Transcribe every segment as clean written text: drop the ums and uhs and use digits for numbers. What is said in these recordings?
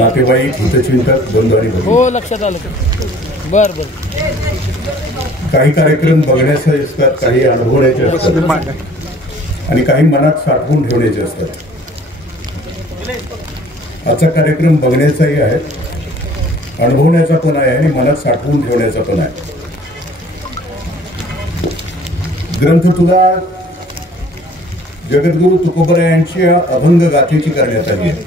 नातेवाईक, हितचिंतक, बंधू आणि भगिनी. हो, लक्षात आलं. बर बर. काही कार्यक्रम बघण्याचे असतात, काही अनुभवण्याचे असतात आणि काही मनात साठवून ठेवण्याचे असतात. आजचा कार्यक्रम बघण्याचाही आहे, अनुभवण्याचा पण आहे आणि मनात साठवून ठेवण्याचा पण आहे. ग्रंथतुला जगद्गुरु तुकोबरायांच्या अभंग गाथेची करण्यात आली आहे.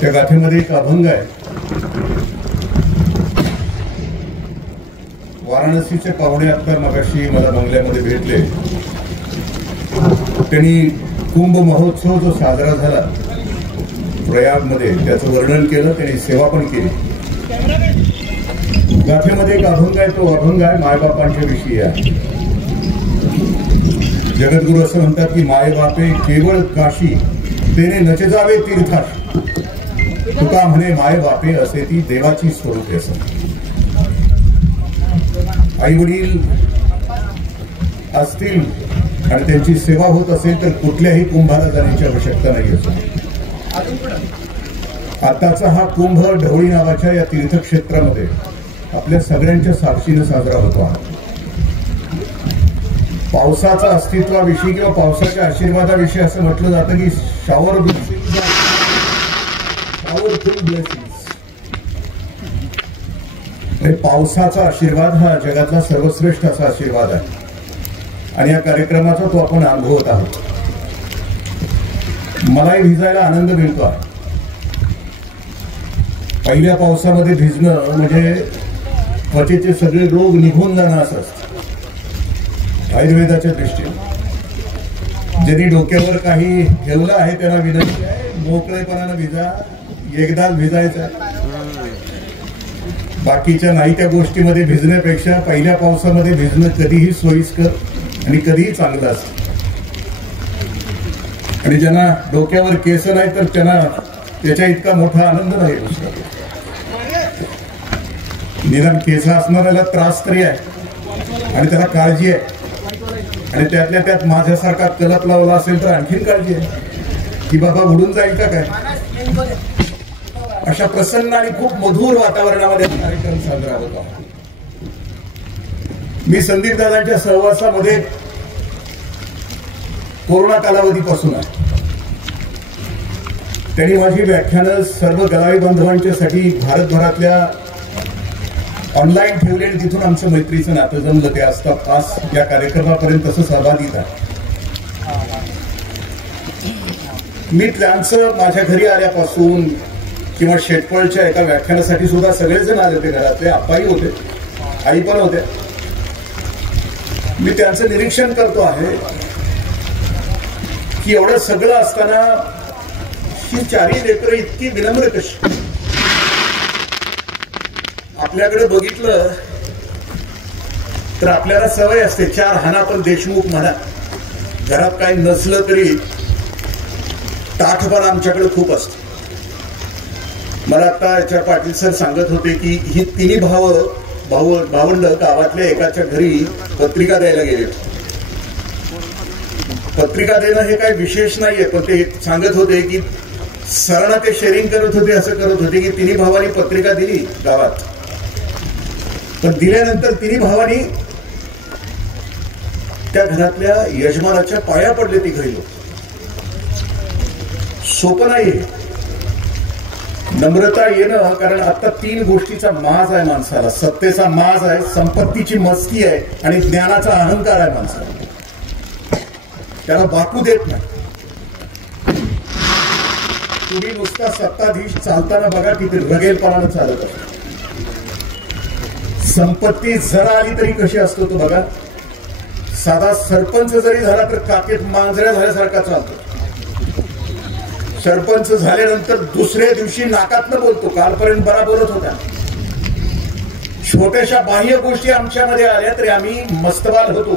त्या गाथेमध्ये एक अभंग आहे. वाराणसीचे पाहुणे आता मगाशी मला बंगल्यामध्ये भेटले. त्यांनी कुंभ महोत्सव जो साजरा झाला प्रयागमध्ये त्याचं वर्णन केलं, त्यांनी सेवा पण केली. गाथेमध्ये एक अभंग आहे, तो अभंग आहे मायबापांच्या विषयी आहे. जगद्गुरु असं म्हणतात की माय बापे केवळ काशी तेने नचे जावे तीर्थाशी. तुका म्हणे माय बापे असे ती देवाची स्वरूपे. असं आई वडील असतील आणि त्यांची सेवा होत असेल तर कुठल्याही कुंभाला जाण्याची आवश्यकता नाही असते. आताचा हा कुंभ ढवळी नावाच्या या तीर्थक्षेत्रामध्ये आपल्या सगळ्यांच्या साक्षीनं साजरा होतो आहे. पावसाचा अस्तित्वाविषयी किंवा पावसाच्या आशीर्वादाविषयी असं म्हटलं जातं की शॉवर ब्लेसिंग्स. पावसाचा आशीर्वाद हा जगातला सर्वश्रेष्ठ असा आशीर्वाद आहे आणि या कार्यक्रमाचा तो आपण अनुभवत आहोत. मलाही भिजायला आनंद मिळतो आहे. पहिल्या पावसामध्ये भिजणं म्हणजे त्वचेचे सगळे रोग निघून जाणं असं असतं आयुर्वेदाच्या दृष्टीने. ज्यांनी डोक्यावर काही ठेवलं आहे त्यांना विनंती आहे, मोकळेपणानं भिजा. एकदाच भिजायचं, बाकीच्या नाही त्या गोष्टीमध्ये भिजण्यापेक्षा पहिल्या पावसामध्ये भिजणं कधीही सोयीस्कर आणि कधीही चांगलं असतं. आणि ज्यांना डोक्यावर केस नाही तर त्यांना त्याच्या इतका मोठा आनंद नाही. निदान केस असणाऱ्याला त्रास तरी आहे आणि त्याला काळजी आहे. आणि त्यातल्या त्यात माझ्यासारखा कलप लावला असेल तर आणखीन काळजी आहे की बाबा उडून जाईल का काय. अशा प्रसन्न आणि खूप मधुर वातावरणामध्ये कार्यक्रम साजरा होता. मी संदीप दादांच्या सहवासामध्ये कोरोना कालावधीपासून आहे. त्यांनी माझी व्याख्यानं सर्व गलावी बांधवांच्यासाठी भारतभरातल्या ऑनलाईन ठेवले आणि तिथून आमचं मैत्रीचं नातं जमलं. ते असतात आज या कार्यक्रमापर्यंत तसं सहभागीत आहे. मी त्यांचं माझ्या घरी आल्यापासून किंवा शेटपळच्या एका व्याख्यानासाठी सुद्धा सगळेजण आले होते. घरातले आपाही होते, आई पण होते. मी त्यांचं निरीक्षण करतो आहे की एवढं सगळं असताना ही चारही लेकरं इतकी विनम्र कशी. आपल्याकडे बघितलं तर आपल्याला सवय असते चार हाना पण देशमुख म्हणा. घरात काही नसलं तरी ताठपणा आमच्याकडे खूप असतो. मला आता याच्या पाटील सर सांगत होते की ही तिन्ही भावंड गावातल्या एकाच्या घरी पत्रिका द्यायला गेले. पत्रिका देणं हे काही विशेष नाहीये, पण ते सांगत होते की सरांना ते शेअरिंग करत होते, असं करत होते की तिन्ही भावांनी पत्रिका दिली गावात. पण दिल्यानंतर तिन्ही भावांनी त्या घरातल्या यजमानाच्या पाया पडले. ती घरी सोपं नाही नम्रता येणं, कारण आता तीन गोष्टीचा माज आहे माणसाला. सत्तेचा माज आहे, संपत्तीची मस्ती आहे आणि ज्ञानाचा अहंकार आहे माणसाला. त्याला बाकू देत नाही. तुम्ही नुसता सत्ताधीश चालताना बघा किती रगेलपणानं चालत असतो. संपत्ती जरा आली तरी कशी असतो तो बघा. साधा सरपंच जरी झाला तर काकेत मांजऱ्या झाल्यासारखा चालतो. सरपंच झाल्यानंतर दुसऱ्या दिवशी नाकातनं बोलतो. कालपर्यंत बरा बोलत होता. छोट्याशा बाह्य गोष्टी आमच्यामध्ये आल्या तरी आम्ही मस्तवाल होतो.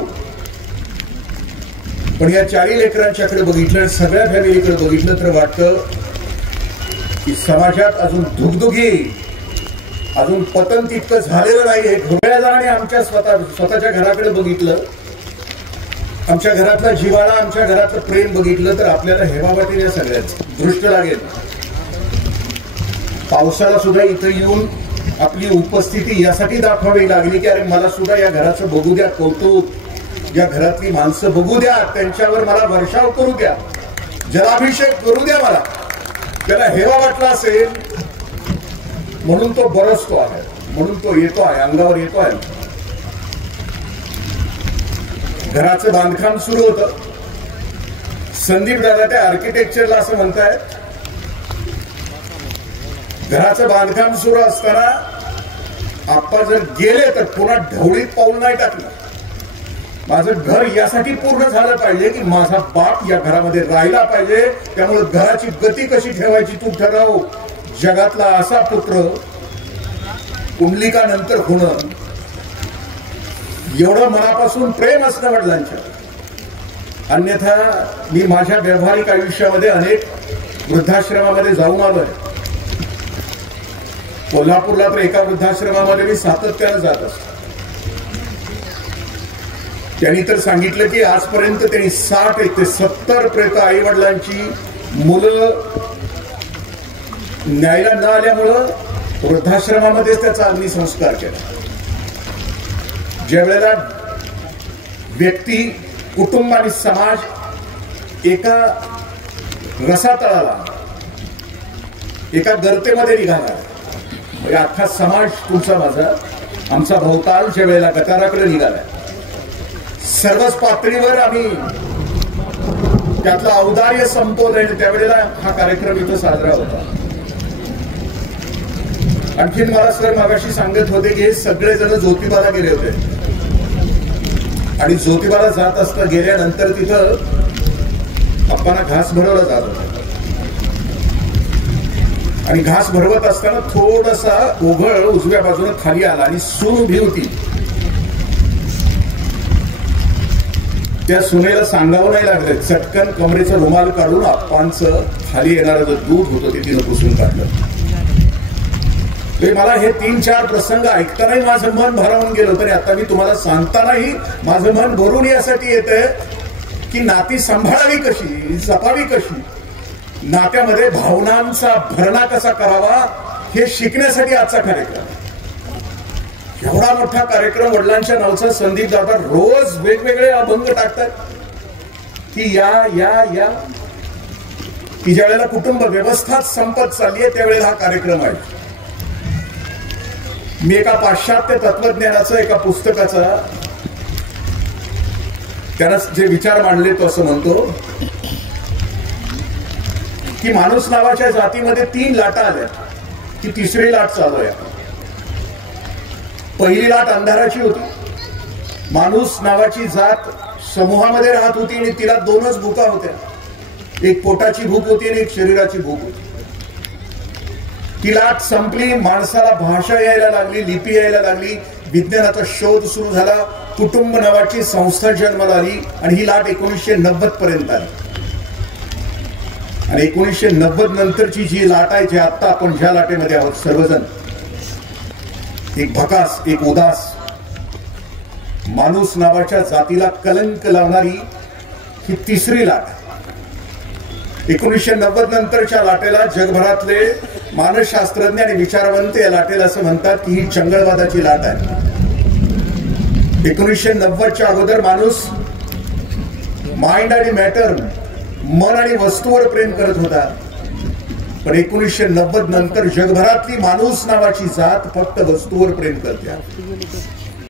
पण या चारी लेकरांच्याकडे बघितलं, सगळ्या फॅमिलीकडे बघितलं तर वाटतं की समाजात अजून दुगदुगी, अजून पतन तितकं झालेलं नाहीये. घोड्याजाने आमच्या स्वतःच्या घराकडे बघितलं, आमच्या घरातला जिव्हाळा, आमच्या घरातलं प्रेम बघितलं तर आपल्याला हेवा वाटेल या सगळ्याच दृष्ट लागेल पावसाला सुद्धा इथं येऊन आपली उपस्थिती यासाठी दाखवावी लागली की अरे मला सुद्धा या घराचं बघू द्या कौतुक, या घरातली माणसं बघू द्या, त्यांच्यावर मला वर्षाव करू द्या, जलाभिषेक करू द्या मला. त्याला हेवा वाटला असेल म्हणून तो बरसतो आहे, म्हणून तो येतो आहे, अंगावर येतो आहे. घराचं बांधकाम सुरू होतं. संदीप दादा त्या आर्किटेक्चरला असं म्हणतायत, घराचं बांधकाम सुरू असताना आप्पा जर गेले तर पुन्हा ढवळीत पाऊल नाही टाकलं. माझं घर यासाठी पूर्ण झालं पाहिजे की माझा बाप या घरामध्ये राहिला पाहिजे, त्यामुळे घराची गती कशी ठेवायची तू ठरव. जगातला असा पुत्र कुंडलिका नंतर होणं, एवढं मनापासून प्रेम असणं वडिलांच्या. अन्यथा मी माझ्या व्यावहारिक आयुष्यामध्ये अनेक वृद्धाश्रमामध्ये जाऊन आलोय. कोल्हापूरला तर एका वृद्धाश्रमामध्ये मी सातत्यानं जात असतो. त्यांनी तर सांगितलं की आजपर्यंत त्यांनी 60 ते 70 प्रेत आई वडिलांची मुलं न्यायला न आल्यामुळं वृद्धाश्रमामध्येच त्याचा अग्निसंस्कार केला. ज्या वेळेला व्यक्ती, कुटुंब आणि समाज एका रसातळाला, एका गर्तेमध्ये निघाला, म्हणजे अख्खा समाज तुमचा माझा, आमचा भोवताल ज्या वेळेला गटाराकडे निघाला, सर्वच पातळीवर आम्ही त्यातलं औदार्य संपवलंय. त्यावेळेला हा कार्यक्रम इथं साजरा होता. आणखीन मला सर मागाशी सांगत होते की हे सगळेजण ज्योतिबाला गेले होते आणि ज्योतिबाला जात असता गेल्यानंतर तिथं आप्पांना घास भरवला जात होता आणि घास भरवत असताना थोडासा ओघळ उजव्या बाजूने खाली आला आणि सून उभी होती. त्या सुनेला सांगावं नाही लागलं, चटकन कमरेचा रुमाल काढून आप्पांचं खाली येणारं जे दूध होतं ते तिनं पुसून काढलं. मला हे 3-4 प्रसंग ऐकतानाही माझं मन भारावून गेलं होतं आणि आता मी तुम्हाला सांगतानाही माझं मन भरून यासाठी येतंय की नाती सांभाळावी कशी, जपावी कशी, नात्यामध्ये भावनांचा भरणा कसा करावा हे शिकण्यासाठी आजचा कार्यक्रम. एवढा मोठा कार्यक्रम वडिलांच्या नावचा संदीप दादा रोज वेगवेगळे अभंग टाकतात की या या या की ज्या वेळेला कुटुंब व्यवस्थाच संपत चालली आहे त्यावेळेला हा कार्यक्रम आहे. मी एका पाश्चात्य तत्वज्ञानाचं एका पुस्तकाचा त्यानं जे विचार मांडले तो असं म्हणतो की माणूस नावाच्या जातीमध्ये 3 लाटा आल्या, ती तिसरी लाट चालू आहे. पहिली लाट अंधाराची होती. माणूस नावाची जात समूहामध्ये राहत होती आणि तिला 2च भूका होत्या, एक पोटाची भूक होती आणि एक शरीराची भूक होती. ती लाट संपली, माणसाला भाषा यायला लागली, लिपी यायला लागली, विज्ञानाचा शोध सुरू झाला, कुटुंब नावाची संस्था जन्माला आली आणि ही लाट 1990 पर्यंत आली. आणि 1990 नंतरची जी लाट आहे, जी आता आपण ज्या लाटेमध्ये आहोत सर्वजण, एक भकास, एक उदास, माणूस नावाच्या जातीला कलंक लावणारी ही तिसरी लाट. 1990 नंतरच्या लाटेला जगभरातले मानसशास्त्रज्ञ आणि विचारवंत या लाटेला असं म्हणतात की ही चंगळवादाची लाट आहे. 1990च्या अगोदर माणूस माइंड आणि मॅटर, मन आणि वस्तूवर प्रेम करत होता, पण 1990 नंतर जगभरातली माणूस नावाची जात फक्त वस्तूवर प्रेम करते.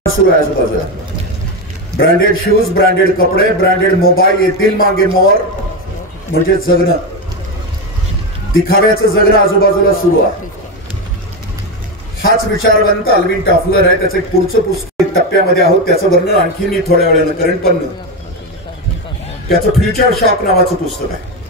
सुरू आहे आजूबाजूला ब्रँडेड शूज, ब्रँडेड कपडे, ब्रँडेड मोबाईल, येतील मागे मोर, म्हणजे जगणं, दिखाव्याचं जगणं आजूबाजूला सुरू आहे. हाच विचारवंत अल्विन टॉफलर आहे. त्याचं एक पुढचं पुस्तक टप्प्यामध्ये आहोत, त्याचं वर्णन आणखी मी थोड्या वेळानं करेन, पण त्याचं फ्युचर शॉक नावाचं पुस्तक आहे.